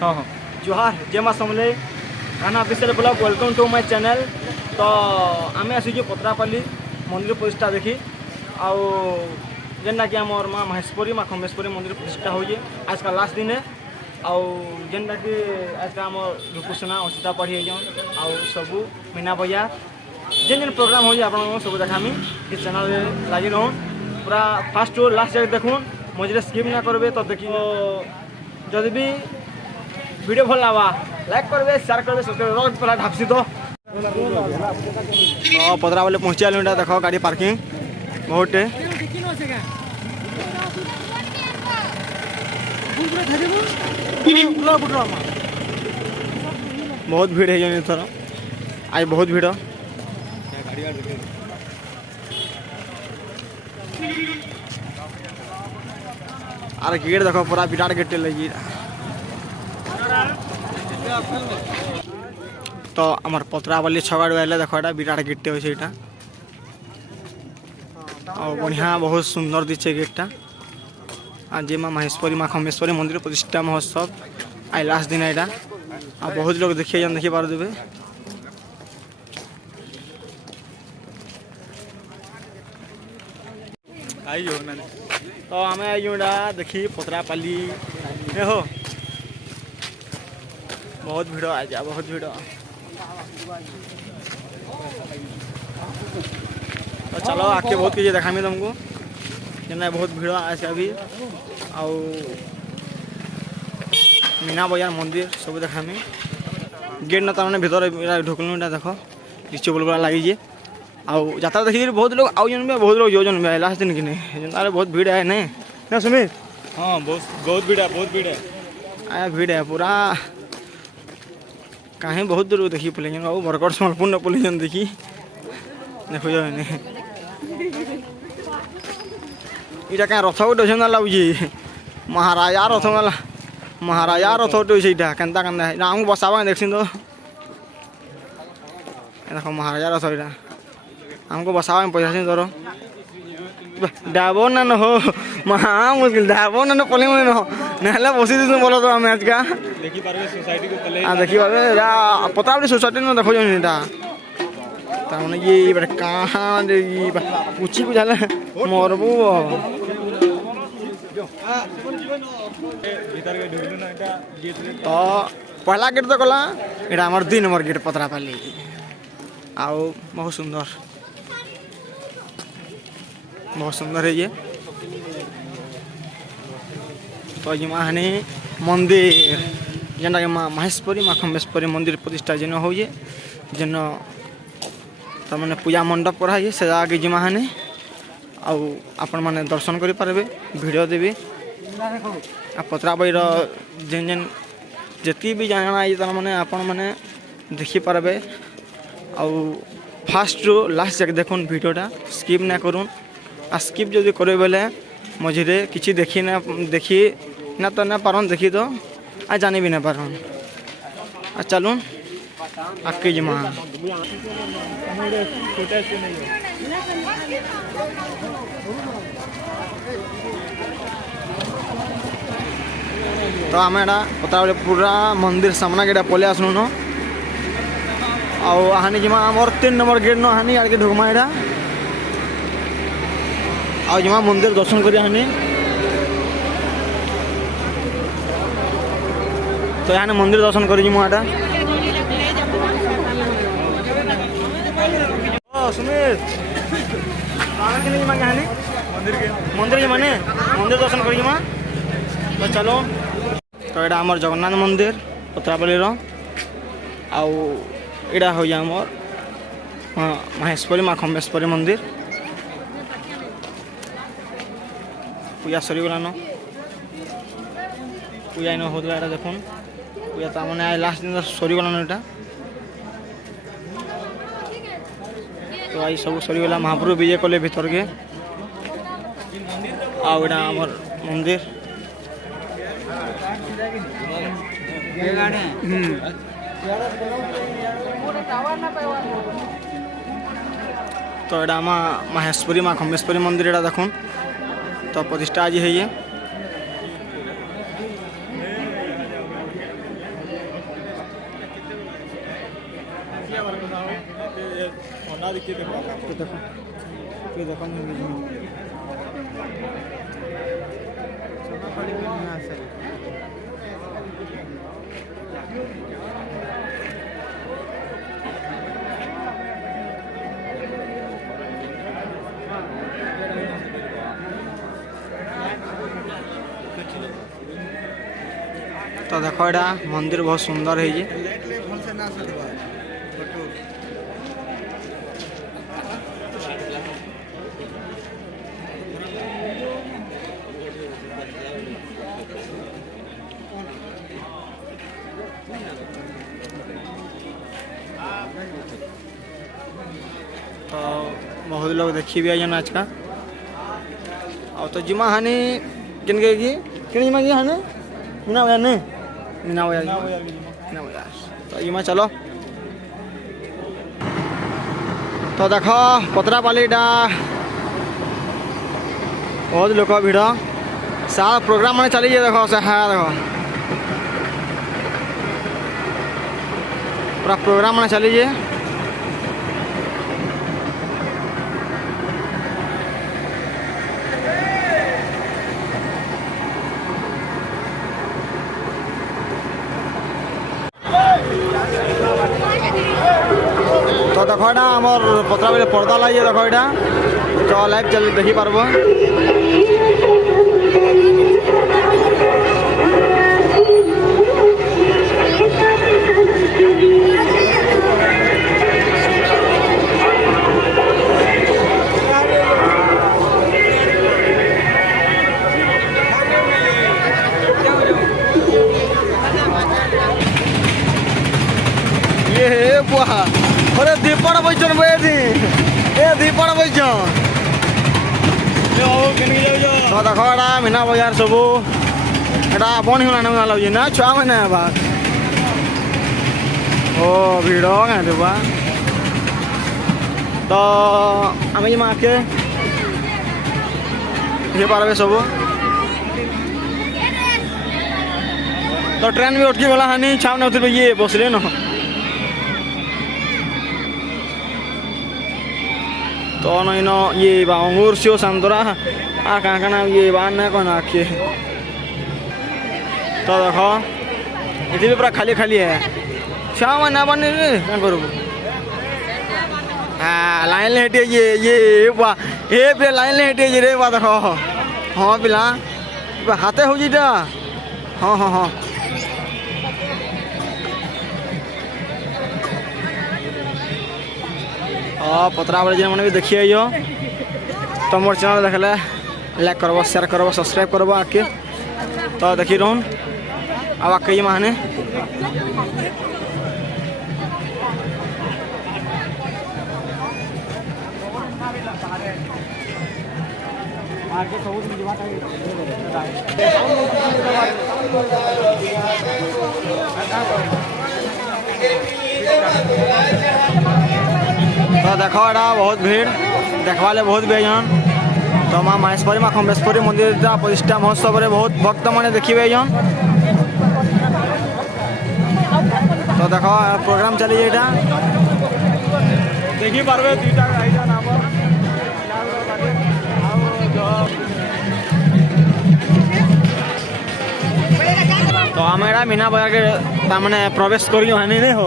हाँ हाँ जोहार जय माँ Samlei Kanha official blog welcome to my channel. तो आम आसीचु पत्रापाली मंदिर प्रतिष्ठा देखी आउ जेनटा कि आमर माँ महेश्वरी माँ खम्बेश्वरी मंदिर प्रतिष्ठा हो आज का लास्ट दिन है आउ जेनटा कि आज का आम रूपसेना असिता पढ़ी आउ सबू मीना बजार जेन जेन प्रोग्राम हो आप सब देखामी इस चैनल लगी रहूँ पूरा फास्ट टू लास्ट जाके देखून मझे स्किप ना करेंगे। तो देखिए जदि भी वीडियो भल लगा लाइक करेंगे शेयर करेंगे सब्सक्राइब पहला ढापसी तो पदरा वाले पहुँचे आलू देख गाड़ी पार्किंग बहुत बहुत भीड़ है थर आज बहुत भीड़ अरे गेट देखो पूरा विराट गेट लगी तो आमर पत्रावली छगाड़ू आए देख विराट गेट अच्छे यहाँ और बढ़िया बहुत सुंदर दिखे गेटा आज माँ महेश्वरी माँ खम्बेश्वरी मंदिर प्रतिष्ठा महोत्सव आज लास्ट दिन यहाँ आ बहुत लोग देखिए देखी पार देवे तो आम आईटा देखी पत्रापाली हो बहुत भीड़ आज बहुत भीड़ तो चलो आके बहुत किसी देखामी तुमको जेना बहुत भीड़ आज अभी आउ मीना बजार मंदिर सब देखामी गेट ना तार भीतर ढुकलू देख नीचे बोलबा लगी आउ यात्रा देखिए बहुत लोग आउ जन बहुत लोग जो जन लास्ट दिन की नहीं अरे बहुत भीड़ है नहीं ना सुमित। हाँ बहुत भीड़ है बहुत भीड़ है आया भीड़ है पूरा कहीं बहुत दूर देखी पुलिस बाबू बरगढ़ सम्बलपुर न पुलिस देखी देखो जो इटा क्या रथ गोटे ना लगुच महाराजा रथ गला महाराजा रथ गोटे केन्ता केन्ता आमको बसाबा देख तो देखो महाराजा रथ यहाँ हमको बसावा में पैसा तोर ड्राइवर ना हो महा मुश्किल ड्राइवर ना पले मन ना बसी दी बोलो तो मैच का देखी पारे सोसाइटी को पले देखी पारे पत्रावली सोसाइटी में देखो जोटा तार ये कहाँ पूछी को जाले मरबू तो पहला गेट तो गला यहाँ आम 2 नंबर गेट पत्रापाली आओ बहुत सुंदर है ये तो ये माँ हानि मंदिर जेनटा कि माँ महेश्वरी माँ खम्बेश्वरी मंदिर प्रतिष्ठा जेन हो जेन तार माने पूजा मंडप कराई से आगे जिमा हानि आउ आपण मैंने दर्शन करें वीडियो देवी आ पत्राबाईर जेन जेन जी भी जाना है तार माने आपण मैंने देखिपारे आउ फास्ट रू लास्ट जाके देखुन वीडियोटा स्किप ना करूँ आ स्किप जो करे बेले मझे किसी देखी ना तो ना पारन देखी तो आ जानी भी ना पारन आ चलून आके जमा तो आम एटा पता पूरा मंदिर सामना गेटा पले आसलु न आनी जमा आमर 3 नंबर गेट न हानि आगे ढुकमा एटा आज जमा मंदिर दर्शन करी हानि तो यहाँ मंदिर दर्शन करी एटा सुमित मंदिर माने मंदिर दर्शन करी तो चलो तो यहाँ आमर जगन्नाथ मंदिर पत्रापाली आउ एटा हो आमर महेश्वरी माँ खम्बेश्वरी मंदिर पूजा सरीगलान पूजा इन होता है देखुन पूजा तो मैंने लास्ट दिन सरीगलान यहाँ तो आई सब सरीगला महाप्रभु विजय कले भीतर के आउटा आमर मंदिर तो यहाँ माँ महेश्वरी माँ खम्बेश्वरी मंदिर यहाँ देखुन तो प्रतिष्ठा आज है ये ना देखिए देखो तो देखो ये देखो तो देखो यहाँ मंदिर बहुत सुंदर है। तो बहुत लोग देखी भी आइए आज का और तो जिमा हानि किन गई किन जिमा की हानि मीना बजार नहीं मीना बजार तो जिमा चलो तो देखो पतरापालीटा बहुत लोक भिड़ सारा प्रोग्राम मैंने चली देखो से हाँ देखो पूरा प्रोग्राम मैंने चली तो देखो यहाँ आमर पतरा बेले पर्दा लगे देखो यहाँ तो लाइव चल देखी पार्ब ये बुआ अरे दीपड़ बैठन बैठी ए दीपड़ बैठन तो देखो यहाँ मीना बजार सब यहाँ बन होना लगे ना छुआ मैंने बात ओ भिड़ क्या देवा तो आम जिमा आके ये पारे सब तो ट्रेन भी उठकी गला हानि छाव नहीं ये बसले न तो न ये अंगूर से संतरा आ कहाँ ये बान ना कौन आखे तो देखो इतनी भी पूरा खाली खाली है शाम ना बने क्या करूँ हाँ लाइन ले हटे ये बा ये पे लाइन ले हटे रे बा देखो हाँ पिला हाथे हो जीटा हाँ हाँ हाँ पतरा वाले मैंने भी देखिए यो तो मोर चैनल देखले लाइक करब शेयर करब सब्सक्राइब करब आके तो देखी रहन अब आके माने तो देखो यहाँ बहुत भीड़ देखवाले बहुत बेजन तो माँ महेश्वरी माँ खम्बेश्वरी मंदिर प्रतिष्ठा महोत्सव में बहुत भक्त मैंने देखिए जन तो देखो प्रोग्राम चली यहाँ देखी पार्बे दुईटा तो आम यहाँ मीना बजार के मैंने प्रवेश करी नहीं हो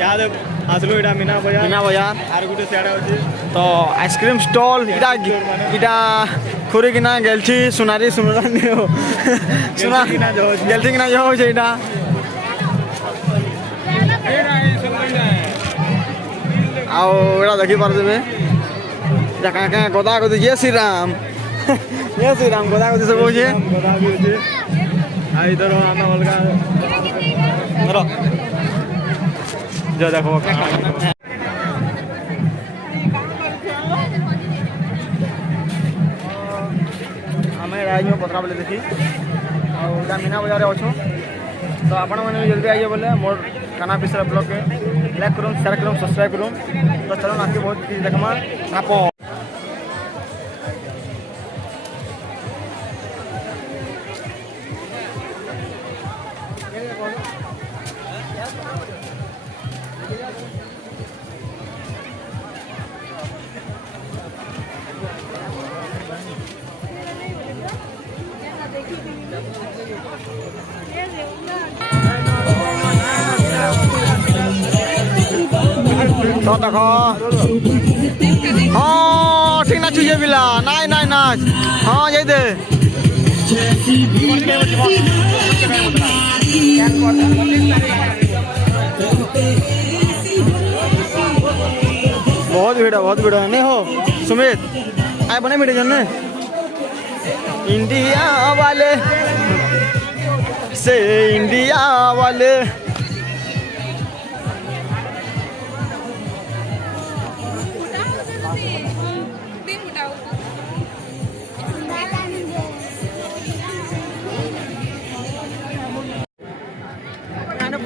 याद आसलो इटा मीना बजार आर गुटे सियाडा अछि तो आइसक्रीम स्टॉल इटा खोरी किना गेलथी सुनारी सुनारी हो सुना गेलथी किना जो होय इटा आओ एटा देखि पार देबे जका का गोदा गोदी जय श्री राम गोदा गोदी सब होय गोदा भी अछि आ इधर आना अलगा रो जो देखो आम राइज पतरा बोले देखी और मीना बजार अच्छु तो आपण मैंने जल्दी आइए बोले मोर खाना पिसरा ब्लॉग के लाइक करूँ शेयर करूँ सब्सक्राइब करूँ तो चलो आगे बहुत चीज देखमा आप तो देखो हाँ ठीक नाचु ये बिला नाच नाच नाच हाँ जाई दे बहुत भीड़ नहीं हो सुमित आए बने मीठे जन इंडिया वाले से इंडिया वाले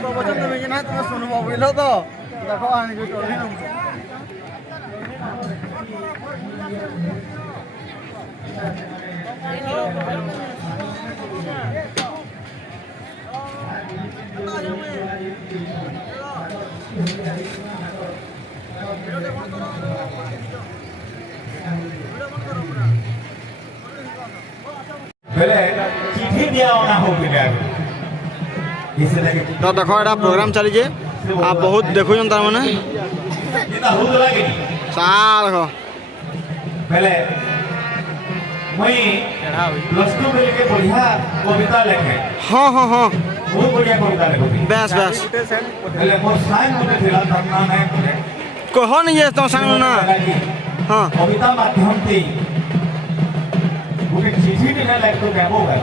प्रवचन तो भेजना है तुम्हें सुनो बोलो तो देखो आने को टोली पहले चिट्ठी दिया होना हो गया तो देखो एटा प्रोग्राम चली आप बहुत देखो तार मैंने सार देखो पहले मैं प्लस 2 में लेके बढ़िया कविता लिखे हाँ हाँ हाँ बहुत बढ़िया कविता लिखो बस बस पहले मोर साइन मते थिला धरना नहीं करे कहो नहीं ये तो संग ना हाँ कविता माध्यम से वो चिट्ठी भी नहीं लिख तो क्या होगा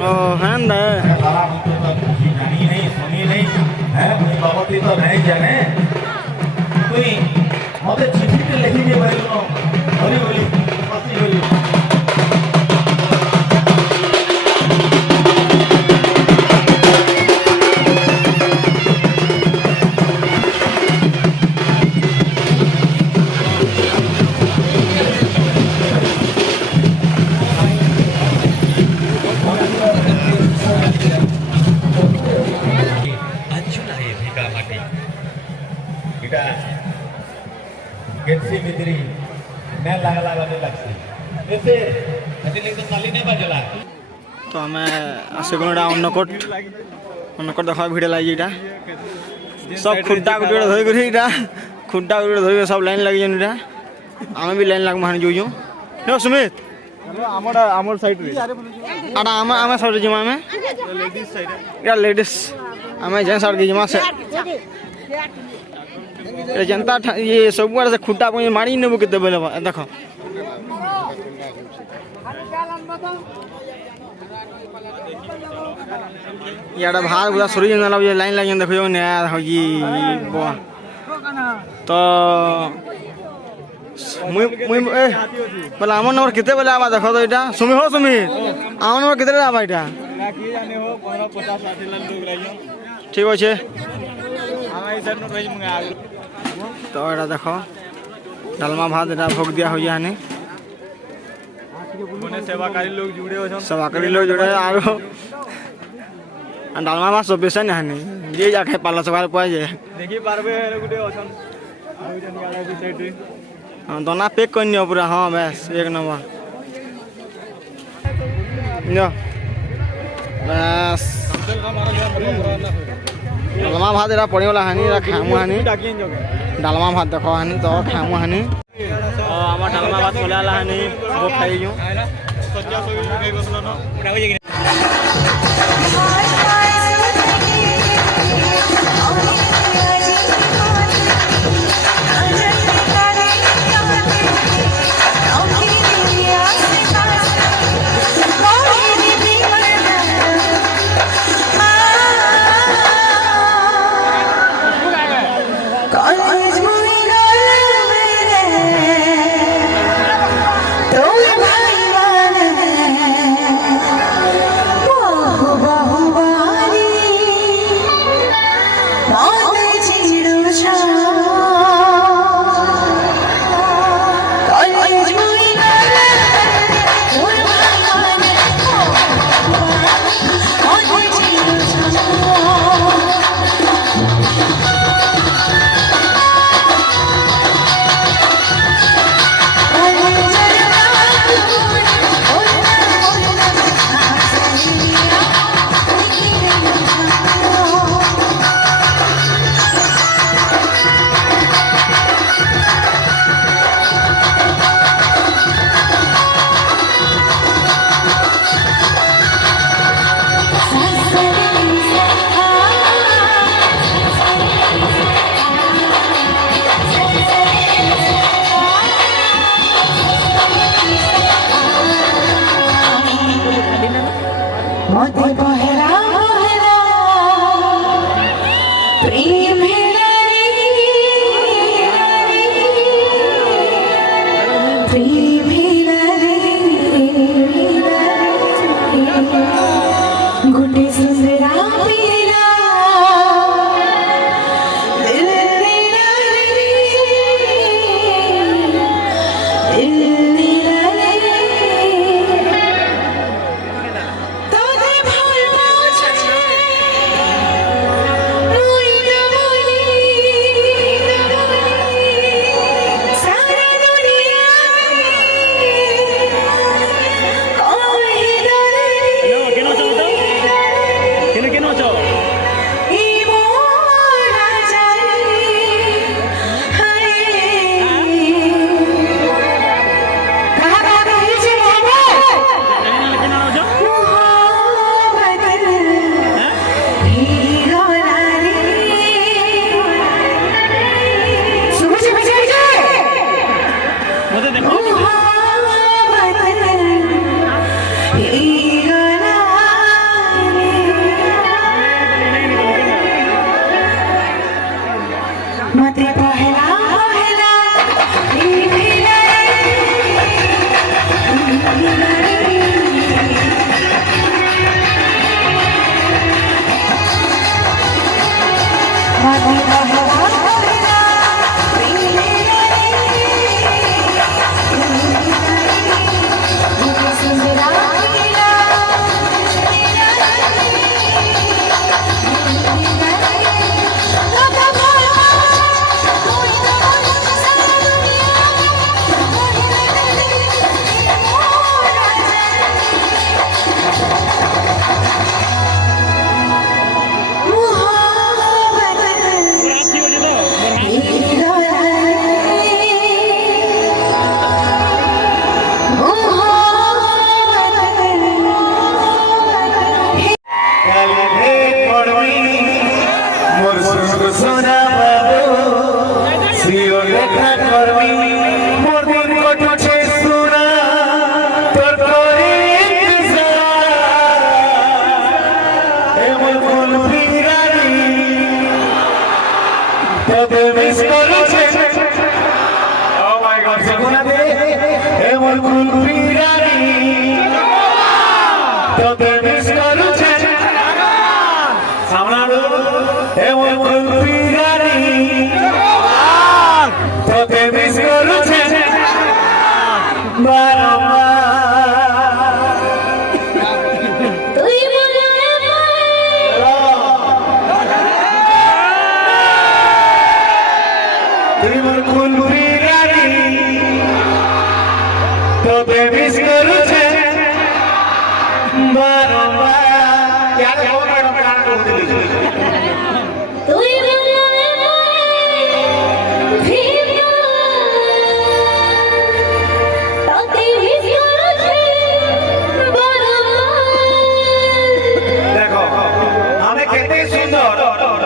ओ है ना सारा हम तो चिट्ठी जानी नहीं सुनी नहीं है मुझे बाबती तो नहीं जाने कोई मते चिट्ठी पे लिखी दे भाई लो बोली बोली पति बोली गेटसी मित्री मैं लगा लगा दे लगसी ऐसे ऐसे लिंक तो साली नहीं बजला तो हमें आसेगुणा अन्नकोट देखा भिड़ लगी सब खुट्टा गुटे धोई कर खुट्टा गुटे धोई सब लाइन लगी जान आम भी लाइन लग मान जो नो सुमित आमर साइड रे आटा आम साइड जिमा में लेडीज साइड या लेडीज आम जेंट्स साइड जिमा से जनता ये सब से खुट्टा मारी नेबो के बोले देख इड़ा भार पूरा सरी लाइन लगे देखो तो बोला आम नंबर कितने बोले आवा देखो तो यहाँ सुमी हो सुमी आम नंबर कितने आवा यहाँ ठीक अच्छे तो ये देख डालमा भात यहाँ भोग दिया हुई है सेवाकारी लोग जुड़े और डालमा भात सब बेसन है जे जाके पाला सवार पाए देखी पारबे गुटे अछन साइड रे हाँ दोना पैक कर पूरा हाँ बस एक नंबर बस डालमा भात यहाँ पड़गला हानि खामु हानि डालमा भात देख हानि तो खामु हानि आम डालमा भात पलाला हानि वो खाई Bahu bahu मते पहला पहला प्रेम गुटे सुंदरा पीला दिल मेरा दिल मेरा तोते भूल पहुंचे मुई दबोली सारा दुनिया कोई डरे मते पहला पहला मते पहला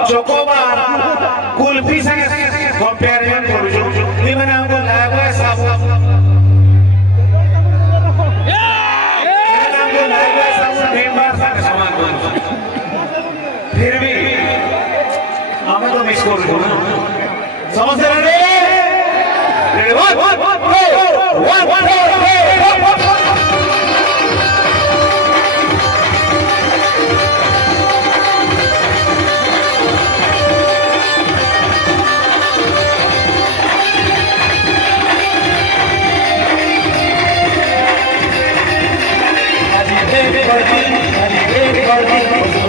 चोकोबार कुल्फी से कंपेरिजन करूँ ये मैंने हमको लाया है साफ फिर भी हमें तो मिस कर दो समझ रहे Hadi